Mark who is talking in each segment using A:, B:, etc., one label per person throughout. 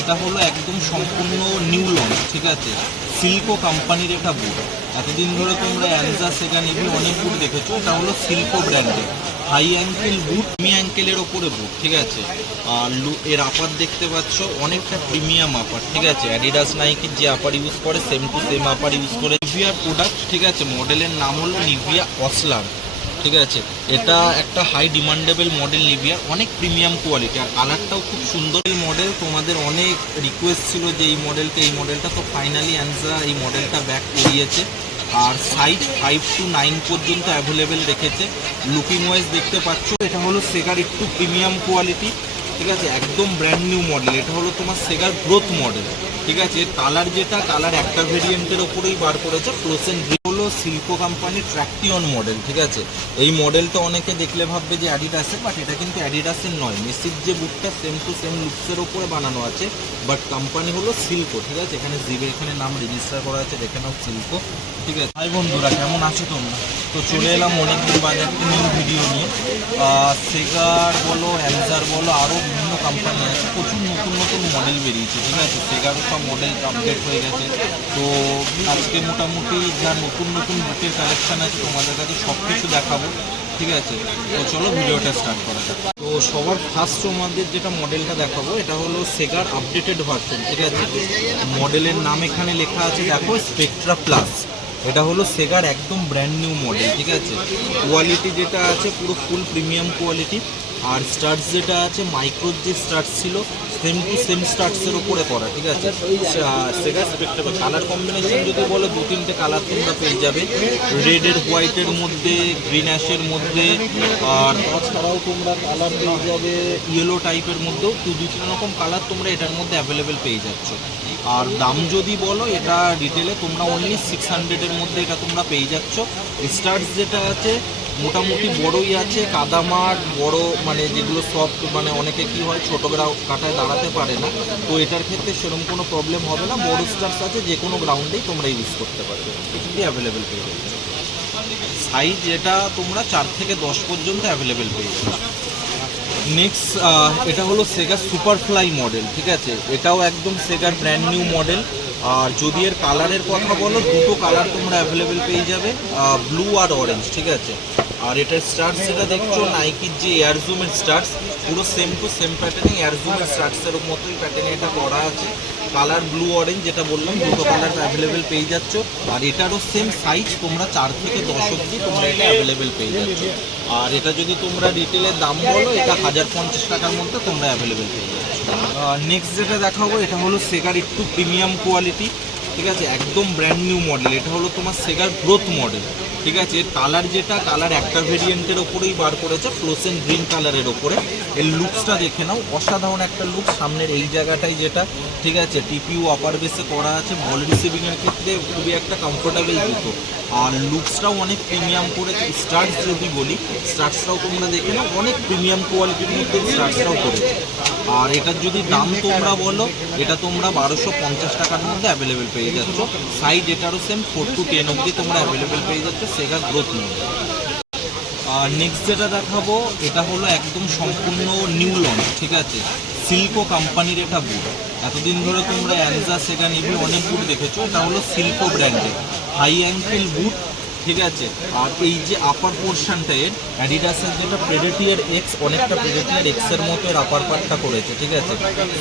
A: এটা হলো একদম সম্পূর্ণ নিউ লঞ্চ ঠিক আছে? সিল্কো কোম্পানির এটা বুট এতদিন ধরে তোমরা অ্যানজা সেগান নেভি অনেক বুট দেখেছ। এটা হলো সিল্কো ব্র্যান্ডের হাই অ্যাঙ্কেল বুট মি অ্যাঙ্কেলের ওপরে বুট ঠিক আছে? আর এর আপার দেখতে পাচ্ছ, অনেকটা প্রিমিয়াম আপার ঠিক আছে? অ্যাডিডাস নাইকির যে আপার ইউজ করে same to same upper use করে। নিভিয়ার প্রোডাক্ট ঠিক আছে? মডেলের নাম হলো নিভিয়া অসলার ঠিক আছে? এটা একটা হাই ডিমান্ডেবল মডেল নিভিয়ার অনেক প্রিমিয়াম কোয়ালিটি আর কালারটাও খুব সুন্দর মডেল তোমাদের অনেক রিকোয়েস্ট ছিল যে এই মডেলটা এই মডেলটা তো ফাইনালি অ্যান্সার এই মডেলটা ব্যাক করিয়েছে। আর সাইজ ফাইভ টু নাইন পর্যন্ত অ্যাভেলেবেল রেখেছে। লুকিং ওয়াইজ দেখতে পাচ্ছ, এটা হলো সেগার একটু প্রিমিয়াম কোয়ালিটি ঠিক আছে? একদম ব্র্যান্ড নিউ মডেল এটা হলো তোমার সেগার গ্রোথ মডেল ঠিক আছে? কালার যেটা কালার একটা ভেরিয়েন্টের ওপরেই বার করেছে ফ্লোসেন শিল্পো কোম্পানির ট্র্যাকটিয়ন মডেল ঠিক আছে? এই মডেলটা অনেকে দেখলে ভাববে যে অ্যাডিডাসের বাট এটা কিন্তু অ্যাডিডাসের নয়। মেসির যে বুকটা সেম টু সেম লুকসের ওপরে বানানো আছে বাট কোম্পানি হলো শিল্প ঠিক আছে? এখানে জিবে এখানে নাম রেজিস্টার করা আছে, দেখে নাও শিল্প ঠিক আছে? ভাই বন্ধুরা, কেমন আছো তোমরা? তো চলে এলাম অনেকদিন একটা নিউ ভিডিও নিয়ে। সেগার বলো অ্যালজার বলো আরও বিভিন্ন কোম্পানি আছে। প্রচুর নতুন নতুন মডেল বেরিয়েছে, ঠিক আছে? সেগারও সব মডেল আপডেট হয়ে গেছে। তো আজকে মোটামুটি যা নতুন নতুন বুকের কালেকশান আছে, তোমাদের কাছে সব কিছু দেখাবো, ঠিক আছে? তো চলো ভিডিওটা স্টার্ট করা যাক। তো সবার ফার্স্ট তোমাদের যেটা মডেলটা দেখাবো, এটা হলো সেগার আপডেটেড ভার্সন ঠিক আছে? মডেলের নাম এখানে লেখা আছে, দেখো স্পেকট্রা প্লাস এটা হলো সেগার একদম ব্র্যান্ড নিউ মডেল ঠিক আছে? কোয়ালিটি যেটা আছে, পুরো ফুল প্রিমিয়াম কোয়ালিটি আর স্টার্টস যেটা আছে মাইক্রোর যে স্টার্টস ছিল সেম টু সেম স্টার্টসের উপরে করা ঠিক আছে? সেগার স্পেক্ট্রাম কালার কম্বিনেশন যদি বলো, দু তিনটে কালার তোমরা পেয়ে যাবে। রেডের হোয়াইটের মধ্যে গ্রিন অ্যাশের মধ্যে, আর তাছাড়াও তোমরা কালার পেয়ে যাবে ইয়েলো টাইপের মধ্যেও। দু দু তিন রকম কালার তোমরা এটার মধ্যে অ্যাভেলেবেল পেয়ে যাচ্ছ। আর দাম যদি বলো, এটা রিটেলে তোমরা অনলি সিক্স হান্ড্রেডের মধ্যে এটা তোমরা পেয়ে যাচ্ছ। স্টার্টস যেটা আছে মোটামুটি বড়ই আছে, কাদামার, বড় মানে যেগুলো সব মানে অনেকে কি হয় ছোটোবেলা কাটায় দাঁড়াতে পারে না। তো এটার ক্ষেত্রে সেরকম কোনো প্রবলেম হবে না। বড় স্টার্স আছে, যে কোনো গ্রাউন্ডেই তোমরা ইউজ করতে পারবে। এটি অ্যাভেলেবেল পেয়ে যাচ্ছে সাইজ এটা তোমরা চার থেকে দশ পর্যন্ত অ্যাভেলেবেল পেয়ে যাবে। নেক্সট এটা হলো সেগার সুপারফ্লাই মডেল ঠিক আছে? এটাও একদম সেগার ব্র্যান্ড নিউ মডেল আর যদি এর কালারের কথা বলো, দুটো কালার তোমরা অ্যাভেলেবেল পেয়ে যাবে ব্লু আর অরেঞ্জ ঠিক আছে? আর এটার স্টার্টস যেটা দেখছ নাইকির যে এয়ারজুমের স্টার্টস পুরো সেম টু সেম প্যাটার্নে এয়ারজুমের স্টার্টসের মতোই প্যাটার্নে এটা করা আছে। কালার ব্লু অরেঞ্জ যেটা বললাম, দুটো কালার অ্যাভেলেবেল পেয়ে যাচ্ছ। আর এটারও সেম সাইজ তোমরা চার থেকে দশ অব্দি তোমরা এটা অ্যাভেলেবেল পেয়ে যাচ্ছ। আর এটা যদি তোমরা রিটেলের দাম বলো, এটা হাজার পঞ্চাশ টাকার মধ্যে তোমরা অ্যাভেলেবেল পেয়ে যাচ্ছ। নেক্সট যেটা দেখাবো, এটা হলো সেগার একটু প্রিমিয়াম কোয়ালিটি ঠিক আছে? একদম ব্র্যান্ড নিউ মডেল এটা হলো তোমার সেগার গ্রোথ মডেল ঠিক আছে কালার যেটা কালার একটা ভেরিয়েন্টের ওপরেই বার করেছে ফ্লোসেন গ্রিন কালারের ওপরে। এর লুকসটা দেখে নাও, অসাধারণ একটা লুক সামনের এই জায়গাটাই যেটা, ঠিক আছে টিপিউ আপার বেসে করা আছে বল রিসিভিংয়ের ক্ষেত্রে খুবই একটা কমফোর্টেবল জুতো আর লুকসটাও অনেক প্রিমিয়াম করেছে স্টার্টস যদি বলি স্টার্টসটাও তোমরা দেখে নাও, অনেক প্রিমিয়াম কোয়ালিটির মধ্যে স্টার্টসটাও করেছে। আর এটার যদি দাম তোমরা বলো, এটা তোমরা বারোশো পঞ্চাশ টাকার মধ্যে অ্যাভেলেবেল পেয়ে যাচ্ছ। সাইজ এটারও সেম ফোর টু টেন অবধি তোমরা অ্যাভেলেবেল পেয়ে যাচ্ছ। সেগা গ্রোথ মোড আর নেক্সট যেটা দেখাবো, এটা হলো একদম সম্পূর্ণ নিউ লঞ্চ ঠিক আছে? সিল্কো কোম্পানির এটা বুট এতদিন ধরে তোমরা অ্যানজা সেগা নিবি অনেক বুট দেখেছ। এটা হলো সিল্কো ব্র্যান্ডের হাই অ্যাঙ্কেল বুট ঠিক আছে। আর এই যে আপার পোর্শনটা এর অ্যাডিডাসের যেটা প্রেডেটিয়ার এক্স অনেকটা প্রেডেটিয়ার এক্সের মতো এর আপার পার্টটা করেছে, ঠিক আছে?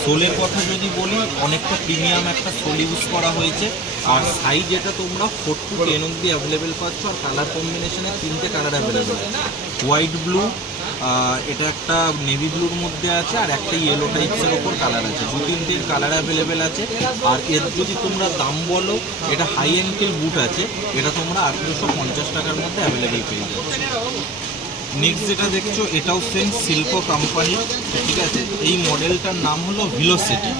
A: সোলের কথা যদি বলি, অনেকটা প্রিমিয়াম একটা সোল ইউজ করা হয়েছে। আর সাইজ এটা তোমরা ফোর টু টেন অব্দি অ্যাভেলেবেল পাচ্ছ, আর কালার কম্বিনেশনে তিনটে কালার অ্যাভেলেবেল হোয়াইট ব্লু এটা একটা নেভি ব্লুর মধ্যে আছে আর একটা ইয়েলো টাইপসের ওপর কালার আছে। দু তিনটের কালার অ্যাভেলেবেল আছে। আর এর যদি তোমরা দাম বলো, এটা হাই অ্যাঙ্কেল বুট আছে। এটা তোমরা আঠেরোশো পঞ্চাশ টাকার মধ্যে অ্যাভেলেবেল পেয়ে যাচ্ছে নেক্সট যেটা দেখছ, এটাও সেম শিল্প কোম্পানি ঠিক আছে? এই মডেলটার নাম হলো ভিলোসিটি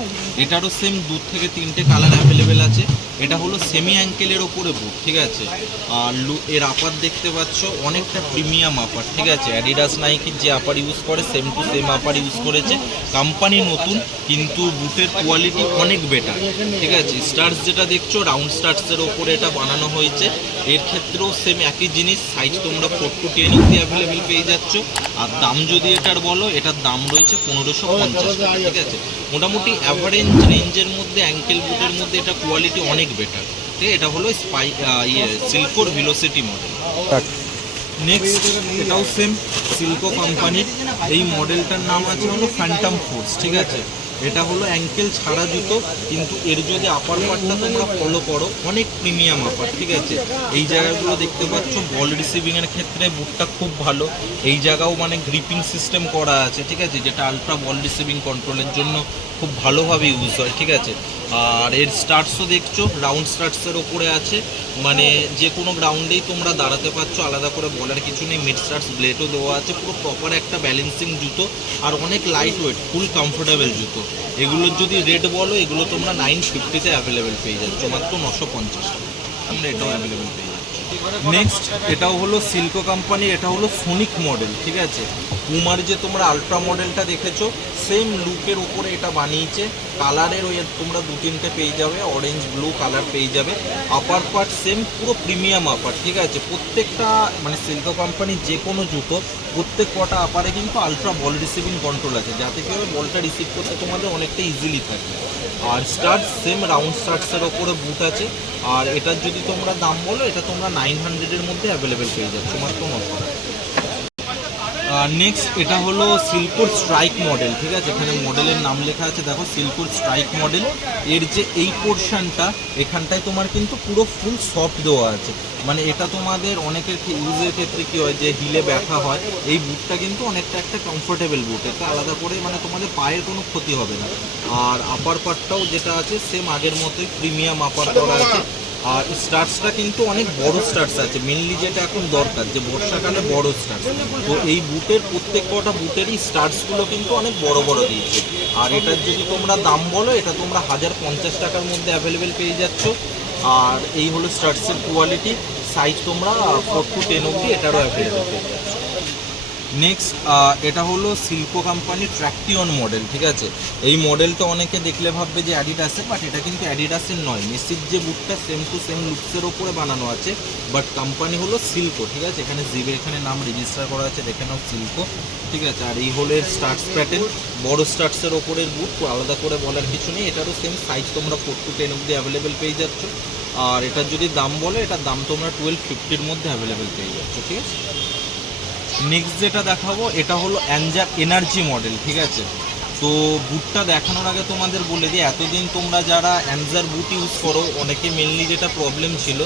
A: এটারও সেম দু থেকে তিনটে কালার অ্যাভেলেবেল আছে। এটা হলো সেমি অ্যাঙ্কেলের ওপরে বুট ঠিক আছে? আর এর আপার দেখতে পাচ্ছ, অনেকটা প্রিমিয়াম আপার ঠিক আছে? অ্যাডিডাস নাইকির যে আপার ইউজ করে same to same upper use করেছে। কোম্পানি নতুন, কিন্তু বুটের কোয়ালিটি অনেক বেটার ঠিক আছে? স্টার্স যেটা দেখছ রাউন্ড স্টার্সের ওপরে এটা বানানো হয়েছে। এর ক্ষেত্রেও সেম একই জিনিস সাইজ তোমরা ফোর টু টেন অব্দি অ্যাভেলেবেল পেয়ে যাচ্ছ। আর দাম যদি এটার বলো, এটার দাম রয়েছে পনেরোশো পঞ্চাশ টাকা, ঠিক আছে? মোটামুটি অ্যাভারেজ রেঞ্জের মধ্যে অ্যাঙ্কেল বুটের মধ্যে এটা কোয়ালিটি অনেক বেটার এটা হলো স্পাই ইয়ে সিল্কোর ভিলোসিটি মডেল নেক্সট এটাও সেম সিল্কো কোম্পানির এই মডেলটার নাম আছে হলো ফ্যান্টাম ফোর্স ঠিক আছে? এটা হলো অ্যাঙ্কেল ছাড়া জুতো কিন্তু এর যদি আপার পার্টটা তোমরা ফলো করো অনেক প্রিমিয়াম আপার ঠিক আছে? এই জায়গাগুলো দেখতে পাচ্ছ বল রিসিভিংয়ের ক্ষেত্রে বুটটা খুব ভালো। এই জায়গাও মানে গ্রিপিং সিস্টেম করা আছে ঠিক আছে? যেটা আলট্রা বল রিসিভিং কন্ট্রোলের জন্য খুব ভালোভাবে ইউজ হয় ঠিক আছে? আর এর স্টার্টসও দেখছ রাউন্ড স্টার্টসের ওপরে আছে। মানে যে কোনো গ্রাউন্ডেই তোমরা দাঁড়াতে পারছ, আলাদা করে বলার কিছু নেই। মিড স্টার্টস ব্লেডও দেওয়া আছে, পুরো প্রপার একটা ব্যালেন্সিং জুতো আর অনেক লাইট ওয়েট ফুল কমফোর্টেবল জুতো। এগুলোর যদি রেট বলো, এগুলো তোমরা নাইন ফিফটিতে অ্যাভেলেবেল পেয়ে যাচ্ছ, মাত্র নশো পঞ্চাশ আমরা এটাও অ্যাভেলেবেল পেয়ে যাচ্ছি। নেক্সট এটাও হলো সিল্কো কোম্পানি এটা হলো সোনিক মডেল ঠিক আছে? পুমার যে তোমরা আলট্রা মডেলটা দেখেছ সেম লুকের উপরে এটা বানিয়েছে। কালারের ওই তোমরা দু তিনটে পেয়ে যাবে অরেঞ্জ ব্লু কালার পেয়ে যাবে। আপার পার্ট সেম পুরো প্রিমিয়াম আপার ঠিক আছে? প্রত্যেকটা মানে সিল্কো কোম্পানির যে কোনো জুতো, প্রত্যেক কটা আপারে কিন্তু আলট্রা বল রিসিভিং কন্ট্রোল আছে। যাতে কি হবে বলটা রিসিভ করতে তোমাদের অনেকটা ইজিলি থাকে। আর স্টার্ট সেম রাউন্ড স্টার্টসের ওপরে বুট আছে। আর এটার যদি তোমরা দাম বলো, এটা তোমরা নাইন হান্ড্রেডের মধ্যে অ্যাভেলেবেল পেয়ে যাচ্ছ মাত্র নশো নেক্সট এটা হলো সিল্কোর স্ট্রাইক মডেল ঠিক আছে? এখানে মডেলের নাম লেখা আছে, দেখো, সিল্কোর স্ট্রাইক মডেল এর যে এই পোর্শনটা এখানটায় তোমার কিন্তু পুরো ফুল সফট দেওয়া আছে। মানে এটা তোমাদের অনেকের ইউজের ক্ষেত্রে কি হয়, যে হিলে ব্যথা হয়, এই বুটটা কিন্তু অনেকটা একটা কমফোর্টেবল বুট এটা আলাদা করে মানে তোমাদের পায়ের কোনো ক্ষতি হবে না। আর আপার পার্টটাও যেটা আছে সেম আগের মতোই প্রিমিয়াম আপার করা আছে। আর স্টার্সটা কিন্তু অনেক বড় স্টার্স আছে। মেনলি যেটা এখন দরকার, যে বর্ষাকালে বড় স্টার্স তো এই বুটের প্রত্যেক কটা বুটেরই স্টার্সগুলো কিন্তু অনেক বড় বড় দিয়েছে। আর এটার যদি তোমরা দাম বলো, এটা তোমরা হাজার পঞ্চাশ টাকার মধ্যে অ্যাভেলেবেল পেয়ে যাচ্ছ। আর এই হলো স্টার্সের কোয়ালিটি সাইজ তোমরা ফোর টু টেন অব্দি এটারও অ্যাভেলেবেল পেয়ে যাচ্ছ। নেক্সট এটা হলো শিল্প কোম্পানি ট্র্যাকটিয়ন মডেল ঠিক আছে? এই মডেলটা অনেকে দেখলে ভাববে যে অ্যাডিডাসের বাট এটা কিন্তু অ্যাডিডাসের নয়। মেসির যে বুটটা সেম টু সেম লুকসের ওপরে বানানো আছে বাট কোম্পানি হলো সিল্কো ঠিক আছে? এখানে জিবের এখানে নাম রেজিস্টার করা আছে, দেখে নাও সিল্কো ঠিক আছে? আর এই হলো এর স্টার্টস প্যাটার্ন বড় স্টার্টসের ওপরের বুট আলাদা করে বলার কিছু নেই। এটারও সেম সাইজ তোমরা ফোর টু টেন অব্দি অ্যাভেলেবেল পেয়ে যাচ্ছ। আর এটার যদি দাম বলে, এটার দাম তোমরা টুয়েলভ ফিফটির মধ্যে অ্যাভেলেবেল পেয়ে যাচ্ছ, ঠিক আছে? নেক্সট যেটা দেখাবো, এটা হলো অ্যাঞ্জার এনার্জি মডেল ঠিক আছে? তো বুটটা দেখানোর আগে তোমাদের বলে দিই, এতদিন তোমরা যারা অ্যানজার বুট ইউজ করো, অনেকে মেনলি যেটা প্রবলেম ছিল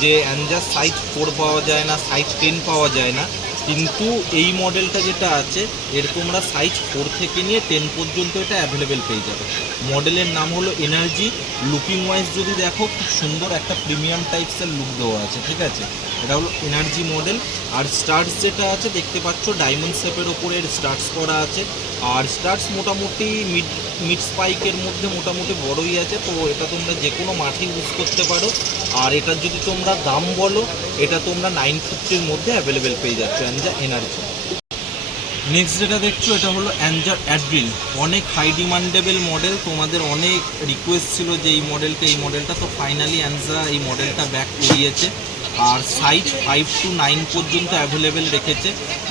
A: যে অ্যানজার সাইজ ফোর পাওয়া যায় না সাইজ টেন পাওয়া যায় না। কিন্তু এই মডেলটা যেটা আছে, এর তোমরা সাইজ ফোর থেকে নিয়ে টেন পর্যন্ত এটা অ্যাভেলেবেল পেয়ে যাবে। মডেলের নাম হলো এনার্জি লুকিং ওয়াইজ যদি দেখো, খুব সুন্দর একটা প্রিমিয়াম টাইপসের লুক দেওয়া আছে, ঠিক আছে? এটা হলো এনার্জি মডেল আর স্টার্স যেটা আছে, দেখতে পাচ্ছ ডায়মন্ড শেপের ওপরে স্টার্স করা আছে। আর স্টার্টস মোটামুটি মিড মিড স্পাইকের মধ্যে মোটামুটি বড়ই আছে। তো এটা তোমরা যে কোনো মাঠে ইউজ করতে পারো। আর এটার যদি তোমরা দাম বলো, এটা তোমরা নাইন ফিফটির মধ্যে অ্যাভেলেবেল পেয়ে যাচ্ছ অ্যানজা এনার্জি নেক্সট যেটা দেখছ, এটা হলো অ্যানজার অ্যাড্রিল অনেক হাই ডিমান্ডেবল মডেল তোমাদের অনেক রিকোয়েস্ট ছিল যে এই মডেলটা এই মডেলটা তো ফাইনালি অ্যানজা এই মডেলটা ব্যাক করিয়েছে। আর সাইজ ফাইভ টু নাইন পর্যন্ত অ্যাভেলেবেল রেখেছে।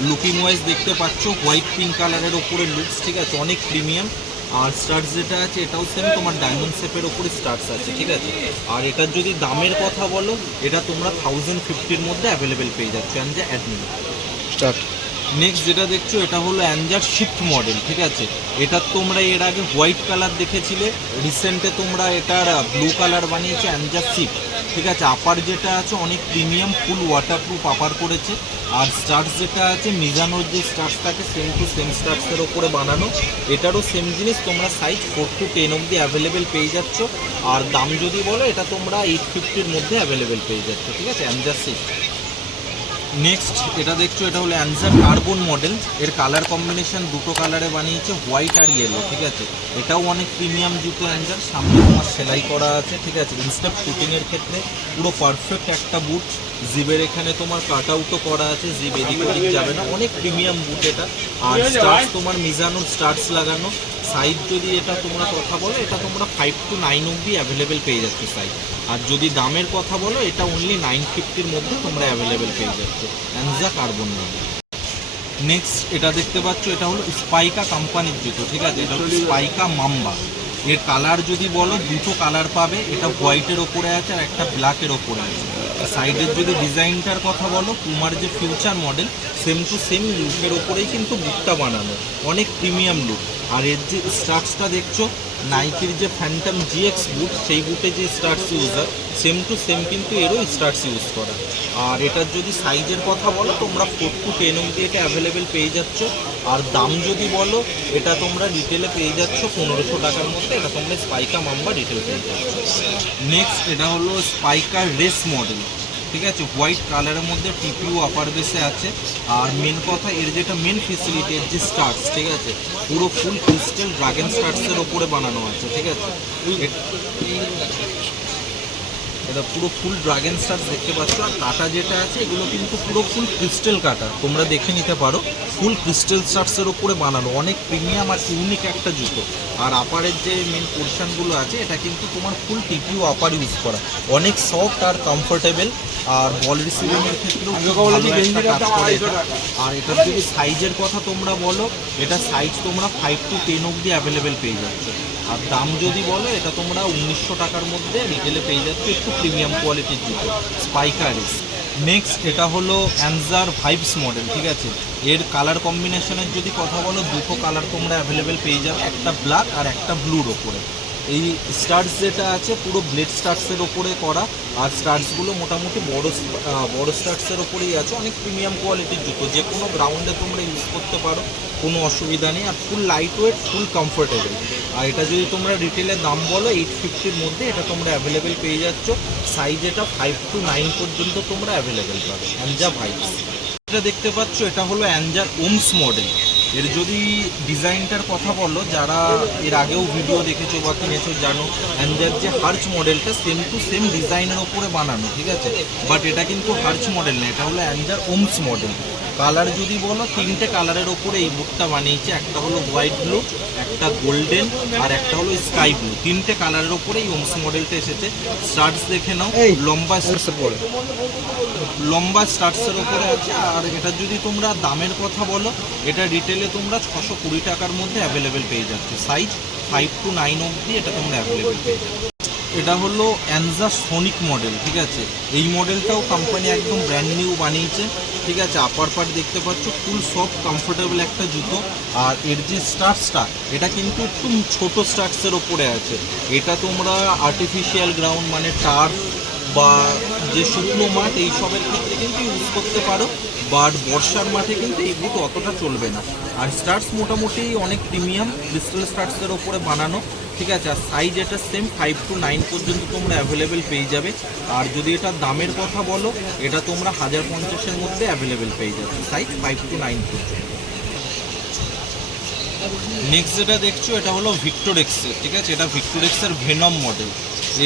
A: লুকিং ওয়াইজ দেখতে পাচ্ছ হোয়াইট পিঙ্ক কালারের ওপরে লুকস ঠিক আছে? অনেক প্রিমিয়াম আর স্টার্টস যেটা আছে, এটাও সেম তোমার ডায়মন্ড শেপের ওপরে স্টার্টস আছে, ঠিক আছে? আর এটার যদি দামের কথা বলো, এটা তোমরা থাউজেন্ড ফিফটির মধ্যে অ্যাভেলেবেল পেয়ে যাচ্ছ অ্যান্ড অ্যাডমিন
B: স্টার্ট
A: নেক্সট যেটা দেখছ, এটা হলো অ্যাঞ্জার শিফট মডেল ঠিক আছে? এটার তোমরা এর আগে হোয়াইট কালার দেখেছিলে রিসেন্টে তোমরা এটার ব্লু কালার বানিয়েছে অ্যাঞ্জার শিফট ঠিক আছে? আপার যেটা আছে, অনেক প্রিমিয়াম ফুল ওয়াটারপ্রুফ আপার করেছে। আর স্টার্টস যেটা আছে, মিজানোর যে স্টার্টস থাকে সেম টু সেম স্টার্টসের ওপরে বানানো। এটারও সেম জিনিস, তোমরা সাইজ ফোর টু টেন অব্দি অ্যাভেলেবেল পেয়ে যাচ্ছ। আর দাম যদি বলো, এটা তোমরা এইট ফিফটির মধ্যে অ্যাভেলেবেল পেয়ে যাচ্ছ, ঠিক আছে? অ্যাঞ্জার শিফট নেক্সট এটা দেখছ এটা হলো অ্যানসার কার্বন মডেল এর কালার কম্বিনেশন দুটো কালারে বানিয়েছে হোয়াইট আর ইয়েলো ঠিক আছে? এটাও অনেক প্রিমিয়াম জুতো অ্যানসার সামনে তোমার সেলাই করা আছে ঠিক আছে? ইনস্টাপ শুটিংয়ের ক্ষেত্রে পুরো পারফেক্ট একটা বুট জিবের এখানে তোমার কাট আউটও করা আছে জিব এদিক ওদিক যাবে না অনেক প্রিমিয়াম বুট এটা। আর স্টার্টস তোমার মিজানোর স্টার্টস লাগানো সাইজ যদি এটা তোমরা কথা বলো, এটা তোমরা ফাইভ টু নাইন অব্দি অ্যাভেলেবেল পেয়ে যাচ্ছে সাইজ আর যদি দামের কথা বলো, এটা অনলি নাইন ফিফটির মধ্যে তোমরা অ্যাভেলেবেল পেয়ে যাচ্ছ অ্যানজা কার্বন নামে। নেক্সট এটা দেখতে পাচ্ছ, এটা হলো স্পাইকা কোম্পানির জুতো, ঠিক আছে? এটা হলো স্পাইকা মাম্বা এর কালার যদি বলো, দুটো কালার পাবে, এটা হোয়াইটের ওপরে আছে আর একটা ব্ল্যাকের ওপরে আছে। সাইডের যদি ডিজাইনটার কথা বলো পুমার যে future model same to same লুকের ওপরেই কিন্তু বুকটা বানানো। অনেক প্রিমিয়াম লুক আর এর যে স্টার্টসটা দেখছ নাইকির যে ফ্যান্টাম জিএক্স বুট সেই বুটে যে স্টার্টস ইউজ হয় সেম টু সেম কিন্তু এরও স্টার্টস ইউজ করা। আর এটার যদি সাইজের কথা বলো, তোমরা ফোর টু টেন অব্দি এটা অ্যাভেলেবেল পেয়ে যাচ্ছ। আর দাম যদি বলো, এটা তোমরা রিটেলে পেয়ে যাচ্ছ পনেরোশো টাকার মধ্যে। এটা তোমরা স্পাইকা মাম্বা রিটেল পেয়ে যাচ্ছ। নেক্সট এটা হলো স্পাইকার রেস মডেল ঠিক আছে? হোয়াইট কালারের মধ্যে টিপিউ আপার বেসে আছে। আর মেন কথা, এর যেটা মেন ফেসিলিটি যে স্টার্টস ঠিক আছে? পুরো ফুল ক্রিস্টাল ড্রাগন স্টার্টসের ওপরে বানানো আছে, ঠিক আছে? এটা পুরো ফুল ড্রাগন স্টার দেখতে পাচ্ছ আর কাটা যেটা আছে এগুলো কিন্তু পুরো ফুল ক্রিস্টাল কাটা। তোমরা দেখে নিতে পারো ফুল ক্রিস্টাল স্টার্সের ওপরে বানানো। অনেক প্রিমিয়াম আর ইউনিক একটা জুতো। আর আপারের যে মেন পোর্শনগুলো আছে এটা কিন্তু তোমার ফুল টিপিউ আপার ইউজ করা। অনেক সফট আর কমফোর্টেবল আর বল রিসিভিংয়ের ক্ষেত্রেও ভালো কাজ করে এটা। আর এটার যদি সাইজের কথা তোমরা বলো এটা সাইজ তোমরা ফাইভ টু টেন অবধি অ্যাভেলেবেল পেয়ে যাচ্ছ। আর দাম যদি বলো, এটা তোমরা উনিশশো টাকার মধ্যে রিটেলে পেয়ে যাচ্ছ, একটু প্রিমিয়াম কোয়ালিটির জুতো স্পাইকারিস নেক্সট এটা হলো অ্যানজার ভাইবস মডেল ঠিক আছে? এর কালার কম্বিনেশনের যদি কথা বলো, দুটো কালার তোমরা অ্যাভেলেবেল পেয়ে যাবে, একটা ব্ল্যাক আর একটা ব্লুর ওপরে। এই স্টার্স যেটা আছে, পুরো ব্লেড স্টার্সের ওপরে করা। আর স্টার্সগুলো মোটামুটি বড় বড় স্টার্সের ওপরেই আছে। অনেক প্রিমিয়াম কোয়ালিটির জুতো। যে কোনো গ্রাউন্ডে তোমরা ইউজ করতে পারো, কোনো অসুবিধা নেই। আর full light weight full comfortable আর এটা যদি তোমরা রিটেলের দাম বলো এইট ফিফটির মধ্যে এটা তোমরা অ্যাভেলেবেল পেয়ে যাচ্ছ। সাইজ এটা ফাইভ টু নাইন পর্যন্ত তোমরা অ্যাভেলেবেল পাবে। অ্যাঞ্জা ভাইস এটা দেখতে পাচ্ছ, এটা হলো অ্যাঞ্জার ওমস মডেল এর যদি ডিজাইনটার কথা বলো, যারা এর আগেও ভিডিও দেখেছ বা কিনেছো, জানো অ্যাঞ্জার যে হার্চ মডেলটা সেম টু সেম ডিজাইনের ওপরে বানানো, ঠিক আছে? বাট এটা কিন্তু হার্চ মডেল না, এটা হলো অ্যান্ডার ওমস মডেল কালার যদি বলো তিনটে কালারের ওপরে এই বুকটা বানিয়েছে। একটা হলো হোয়াইট ব্লু একটা গোল্ডেন আর একটা হলো স্কাই ব্লু। তিনটে কালারের ওপরে এই ওমস মডেলটা এসেছে। স্টার্টস দেখে নাও লম্বা লম্বা স্টার্টসের ওপরে আছে আর এটা যদি তোমরা দামের কথা বলো এটা রিটেলে তোমরা ছশো কুড়ি টাকার মধ্যে অ্যাভেলেবেল পেয়ে যাচ্ছে। সাইজ ফাইভ টু নাইন অবধি এটা তোমরা অ্যাভেলেবেল পেয়ে যাচ্ছে। এটা হলো অ্যানজা সোনিক মডেল ঠিক আছে? এই মডেলটাও কোম্পানি একদম ব্র্যান্ড নিউ বানিয়েছে, ঠিক আছে? আপার পার্ট দেখতে পাচ্ছ ফুল সফট কমফোর্টেবল একটা জুতো। আর এর যে স্টার্টসটা এটা কিন্তু একটু ছোট স্টার্টসের ওপরে আছে। এটা তোমরা আর্টিফিশিয়াল গ্রাউন্ড মানে টার্ফ বা যে শুকনো মাঠ এইসবের ক্ষেত্রে কিন্তু ইউজ করতে পারো। বাট বর্ষার মাঠে কিন্তু এই বুট অতটা চলবে না। আর স্টার্টস মোটামুটি অনেক প্রিমিয়াম ক্রিস্টাল স্টার্টসের ওপরে বানানো। ঠিক আছে, আর সাইজ এটা সেম ফাইভ টু নাইন পর্যন্ত তোমরা অ্যাভেলেবেল পেয়ে যাবে। আর যদি এটা দামের কথা বলো, এটা তোমরা হাজার পঞ্চাশের মধ্যে অ্যাভেলেবেল পেয়ে যাবে সাইজ ফাইভ টু নাইন পর্যন্ত। নেক্সট যেটা দেখছ, এটা হলো ভিক্টোরেক্সের ঠিক আছে? এটা ভিক্টোরেক্সের ভেনম মডেল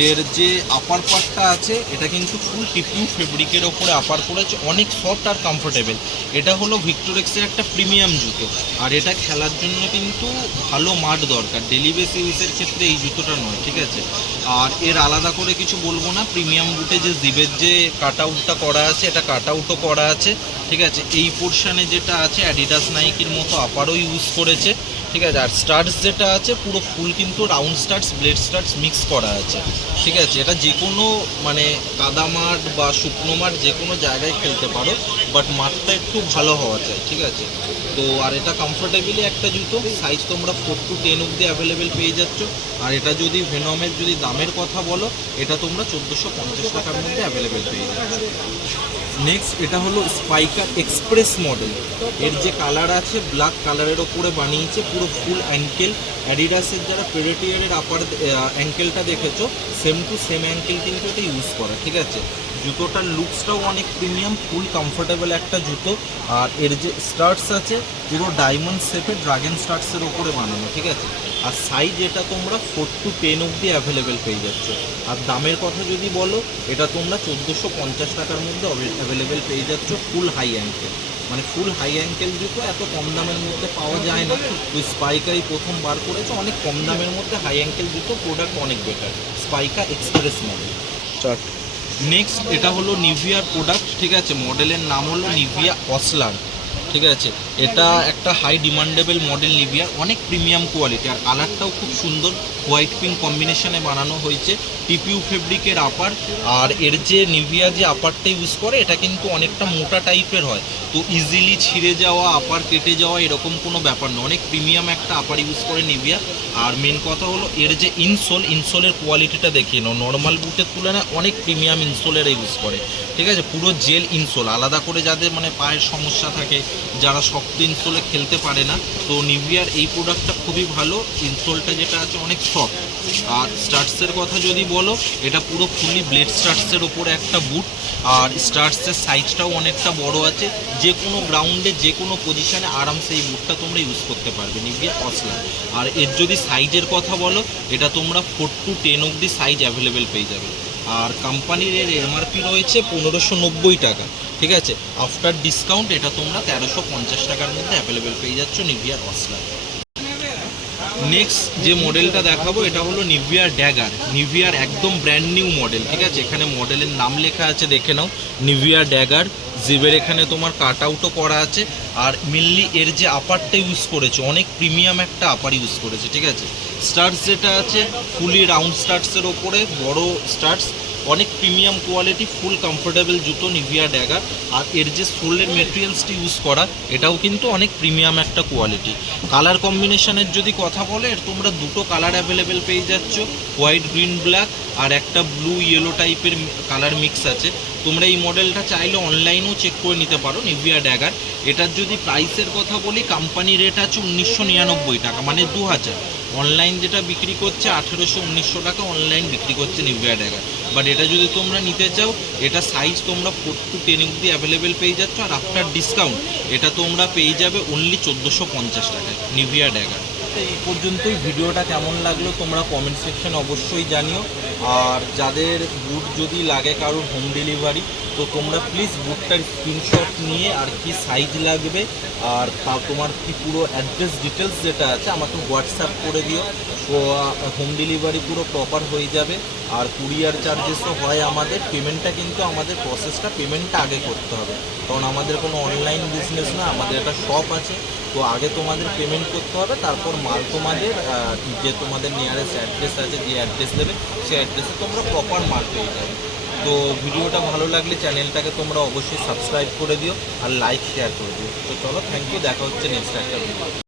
A: এর যে আপার পার্টটা আছে, এটা কিন্তু ফুল টিপিউ ফেব্রিকের ওপরে আপার করেছে, অনেক সফট আর কমফোর্টেবল এটা হলো ভিক্টোরেক্সের একটা প্রিমিয়াম জুতো। আর এটা খেলার জন্য কিন্তু ভালো মাঠ দরকার। ডেলি বেস ক্ষেত্রে এই জুতোটা নয়, ঠিক আছে? আর এর আলাদা করে কিছু বলব না প্রিমিয়াম বুটে যে জিবের যে কাট আউটটা করা আছে, এটা কাট আউটও করা আছে, ঠিক আছে? এই পোর্শনে যেটা আছে অ্যাডিডাস নাইকির মতো আপারও ইউজ করেছে। ঠিক আছে? আর স্টার্টস যেটা আছে, পুরো ফুল কিন্তু round starts blade starts mix করা আছে। ঠিক আছে? এটা যে কোনো মানে কাদা মাঠ বা শুকনো মাঠ যে কোনো জায়গায় খেলতে পারো বাট মাঠটা একটু ভালো হওয়া চাই, ঠিক আছে? তো আর এটা কমফোর্টেবলি একটা জুতো সাইজ তোমরা ফোর টু টেন অব্দি অ্যাভেলেবেল পেয়ে যাচ্ছ। আর এটা যদি ভেনমের যদি দামের কথা বলো, এটা তোমরা চোদ্দোশো পঞ্চাশ টাকার মধ্যে অ্যাভেলেবেল পেয়ে যাচ্ছ। নেক্সট এটা হলো স্পাইকার এক্সপ্রেস মডেল এর যে কালার আছে ব্ল্যাক কালারের ওপরে বানিয়েছে, পুরো ফুল অ্যাঙ্কেল অ্যাডিডাসের যারা প্রেডেটিয়ারের আপার অ্যাঙ্কেলটা দেখেছ সেম টু সেম অ্যাঙ্কেল কিন্তু এটা ইউজ করা, ঠিক আছে? জুতোটার লুকসটাও অনেক প্রিমিয়াম ফুল কমফোর্টেবল একটা জুতো। আর এর যে স্টার্টস আছে পুরো ডায়মন্ড শেপের ড্রাগন স্টার্টসের ওপরে বানানো, ঠিক আছে? আর সাইজ এটা তোমরা ফোর টু টেন অবধি অ্যাভেলেবেল পেয়ে যাচ্ছ। আর দামের কথা যদি বলো, এটা তোমরা চোদ্দোশো পঞ্চাশ টাকার মধ্যে অ্যাভেলেবেল পেয়ে যাচ্ছ ফুল হাই অ্যাঙ্কেল মানে ফুল হাই অ্যাঙ্কেল জুতো এত কম দামের মধ্যে পাওয়া যায় না। তো স্পাইকাই প্রথম বার করেছে, অনেক কম দামের মধ্যে হাই অ্যাঙ্কেল জুতো প্রোডাক্ট অনেক বেটার স্পাইকা এক্সপ্রেস মডেল
B: চার্ট
A: নেক্সট এটা হলো নিভিয়ার প্রোডাক্ট ঠিক আছে? মডেলের নাম হলো নিভিয়া অসলার ঠিক আছে? এটা একটা হাই ডিমান্ডেবল মডেল নিভিয়ার অনেক প্রিমিয়াম কোয়ালিটি আর কালারটাও খুব সুন্দর হোয়াইট পিঙ্ক কম্বিনেশনে বানানো হয়েছে টিপিউ ফেব্রিকের আপার আর এর যে নিভিয়া যে আপারটা ইউজ করে, এটা কিন্তু অনেকটা মোটা টাইপের হয়। তো ইজিলি ছিঁড়ে যাওয়া আপার কেটে যাওয়া এরকম কোনো ব্যাপার না। অনেক প্রিমিয়াম একটা আপার ইউজ করে নিভিয়া আর মেন কথা হলো, এর যে ইনসোল ইনসোলের কোয়ালিটিটা দেখিয়ে নাও। নর্মাল বুটের তুলনায় অনেক প্রিমিয়াম ইনসোলের ইউজ করে। ঠিক আছে? পুরো জেল ইনসোল আলাদা করে যাদের মানে পায়ের সমস্যা থাকে যারা শক্ত ইনসোলে খেলতে পারে না, তো নিভিয়ার এই প্রোডাক্টটা খুবই ভালো। ইনসোলটা যেটা আছে অনেক সফট আর স্টার্টসের কথা যদি বলো, এটা পুরো ফুলি ব্লেড স্টার্টসের ওপরে একটা বুট আর স্টার্টসের সাইজটাও অনেকটা বড় আছে। যে কোনো গ্রাউন্ডে যে কোনো পজিশনে আরামসে এই বুটটা তোমরা ইউজ করতে পারবে, নিভিয়া অসলা। আর এর যদি সাইজের কথা বলো, এটা তোমরা ফোর টু টেন অবধি সাইজ অ্যাভেলেবেল পেয়ে যাবে। আর কোম্পানির এর এমআরপি রয়েছে পনেরোশো নব্বই টাকা, ঠিক আছে? আফটার ডিসকাউন্ট এটা তোমরা তেরোশো পঞ্চাশ টাকার মধ্যে অ্যাভেলেবেল পেয়ে যাচ্ছ নিভিয়ার অসলা নেক্সট যে মডেলটা দেখাবো, এটা হলো নিভিয়ার ড্যাগার নিভিয়ার একদম ব্র্যান্ড নিউ মডেল ঠিক আছে? এখানে মডেলের নাম লেখা আছে, দেখে নাও। নিভিয়া ড্যাগার জিবের এখানে তোমার কাট আউটও করা আছে। আর মেনলি এর যে আপারটা ইউজ করেছে, অনেক প্রিমিয়াম একটা আপার ইউজ করেছে, ঠিক আছে? স্টার্টস যেটা আছে ফুলি রাউন্ড স্টার্টসের ওপরে, বড় স্টার্টস অনেক প্রিমিয়াম কোয়ালিটি ফুল কমফোর্টেবল জুতো নিভিয়া ড্যাগার আর এর যে সোলের মেটেরিয়ালসটি ইউজ করা, এটাও কিন্তু অনেক প্রিমিয়াম একটা কোয়ালিটি কালার কম্বিনেশনের যদি কথা বলে তোমরা দুটো কালার অ্যাভেলেবেল পেয়ে যাচ্ছ হোয়াইট গ্রিন ব্ল্যাক আর একটা ব্লু ইয়েলো টাইপের কালার মিক্স আছে। তোমরা এই মডেলটা চাইলে অনলাইনেও চেক করে নিতে পারো নিভিয়া ড্যাগার এটার যদি প্রাইসের কথা বলি কোম্পানি রেট আছে উনিশশো নিরানব্বই টাকা মানে দু হাজার অনলাইন যেটা বিক্রি করছে আঠেরোশো, উনিশশো টাকা অনলাইন বিক্রি করছে নিভিয়া ড্যাগার বাট এটা যদি তোমরা নিতে চাও, এটা সাইজ তোমরা ফোর টু টেন অব্দি অ্যাভেলেবেল পেয়ে যাচ্ছ, আর আফটার ডিসকাউন্ট এটা তোমরা পেয়ে যাবে অনলি চোদ্দোশো পঞ্চাশ টাকায় নিভিয়া ড্যাগার এই পর্যন্তই। ভিডিওটা কেমন লাগল তোমরা কমেন্ট সেকশন অবশ্যই জানিও। আর যাদের বুট যদি লাগে কারোর হোম ডেলিভারি তো তোমরা প্লিজ বুটটার স্ক্রিনশট নিয়ে আর কি সাইজ লাগবে আর তা তোমার কি পুরো অ্যাড্রেস ডিটেলস যেটা আছে আমাকে হোয়াটসঅ্যাপ করে দিও। তো হোম ডেলিভারি পুরো প্রপার হয়ে যাবে। আর কুরিয়ার চার্জেসও হয় আমাদের। পেমেন্টটা কিন্তু আমাদের প্রসেসটা পেমেন্টটা আগে করতে হবে। কারণ আমাদের কোনো অনলাইন বিজনেস না, আমাদের একটা শপ আছে। তো আগে তোমাদের পেমেন্ট করতে হবে, তারপর মাল তোমাদের যে তোমাদের নিয়ারেস্ট অ্যাড্রেস আছে, যে অ্যাড্রেস দেবে, সেই অ্যাড্রেসে তোমরা প্রপার মাল পেয়ে যাবে। তো ভিডিওটা ভালো লাগলে চ্যানেলটাকে তোমরা অবশ্যই সাবস্ক্রাইব করে দিও আর লাইক শেয়ার করে দিও। তো চলো থ্যাংক ইউ দেখা হচ্ছে নেক্সট একটা ভিডিও